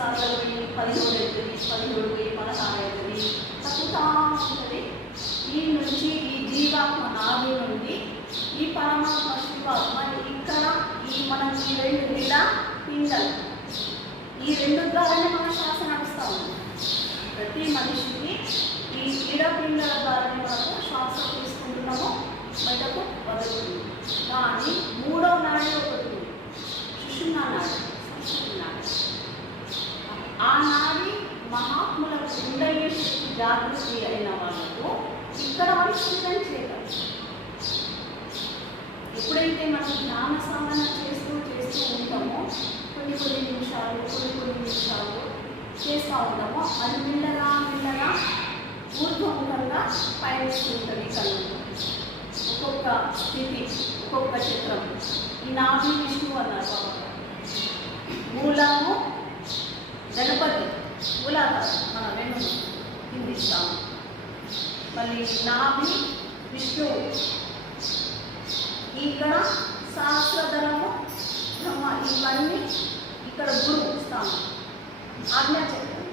కొన్నిసార్లు 17 అవుతుంది, 17 పోయి 16 అవుతుంది, తగ్గుతూ ఉంటుంది. ఈ నుంచి ఈ జీవాత్మ నాభి నుండి ఈ పరమాత్మ శివాత్మ ఇక్కడ ఈ మనం ఈ రెండు నీడ పిండలు, ఈ రెండు ద్వారానే మన శ్వాస నడుస్తూ ఉంది. ప్రతి మనిషికి ఈ క్రీడాపిండల ద్వారానే మనకు శ్వాస తీసుకుంటున్నాము, బయటకు వదులుతుంది. కానీ మూడవ నాడి ఒకటి ఉంది, సుషుమ్నా నాడి. ఆ నాడి మహాత్ములకు కుండలి శక్తి జాగృతి అయిన వాళ్ళకు ఇక్కడ వాళ్ళు స్టూడెంట్ చేయగలరు. ఎప్పుడైతే మనం జ్ఞాన సాధన చేస్తూ ఉంటామో కొన్ని నిమిషాలు చేస్తూ ఉంటామో అది మెల్లగా ఊర్ధ్వముఖంగా పయనిస్తుంటుంది కళ్ళు. ఒక్కొక్క స్థితి, ఒక్కొక్క చిత్రం. ఈ నాభి విష్ణువు అన్నారు బాబా. మూలము గణపతి, మూలాధారం మన వెన్ను హిందిస్తాము. మళ్ళీ నాభి విష్ణువు, ఇక్కడ సహస్రధరము బ్రహ్మ, ఇవన్నీ ఇక్కడ గురువు స్థానం, ఆజ్ఞాచక్రం.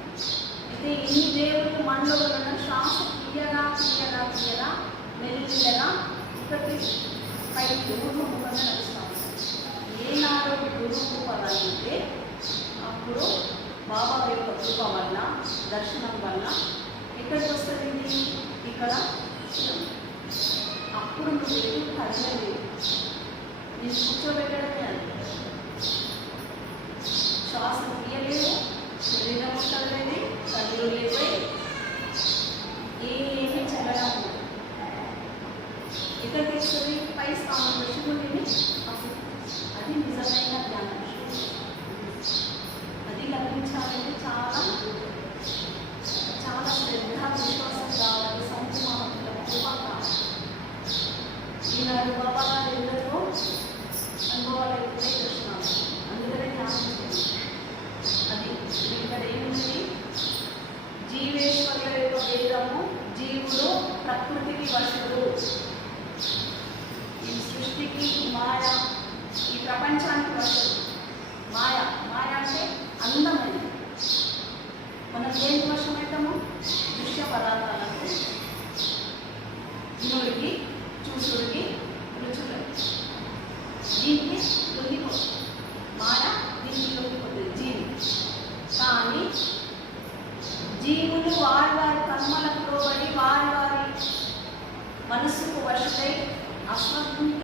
అయితే ఇన్ని దేవుడు మనలో ఉన్న శ్వాస క్రియగా మెల్లిగా ఇక్కడికి పైకి ఊర్వముఖంగా నడుస్తాము. ఏనాడు గురువు పదాలంటే అప్పుడు బాబా యొక్క కృప వల్ల, దర్శనం వల్ల ఎక్కడికి వస్తుంది, ఇక్కడ అప్పుడు నువ్వు ఎదురు కదలలేదు, నేను కూర్చోబెట్టడమే అది. శ్వాస తీయలేదు, శరీరం కదలేదు, కళ్ళు లేవు, ఏమీ చల్లడం. ఎక్కడికి వస్తుంది, పై స్థానంలో శివుడిని. అది నిజమైన జ్ఞానం. అది లభించాలంటే చాలా శ్రద్ధ, విశ్వాసం కావాలి, సంపూర్ణ కృప కావాలి. ఈనాడు బాబా గారు ఎందరో అనుభవాలు ఎప్పుడే చూస్తున్నాను, అందుకనే జ్ఞానం చేయాలి. అది ఇక్కడ ఏముంది, జీవేశ్వర్య యొక్క వేదము, జీవుడు ప్రకృతికి వశుడు, ఈ సృష్టికి మాయ, ఈ ప్రపంచానికి వశుడు. మాయ అంటే అందమైనది. మనం దేనికి వశమవుతాము, దృశ్య పదార్థాలకు, వినుడికి, చూసుడికి, రుచులకి. దీనికి లొంగిపోతుంది మాయ, దీనికి లొంగిపోతుంది జీవి. కానీ జీవులు వారి కర్మలకు లోబడి వారి మనస్సుకు వశుడై అశ్వత్థ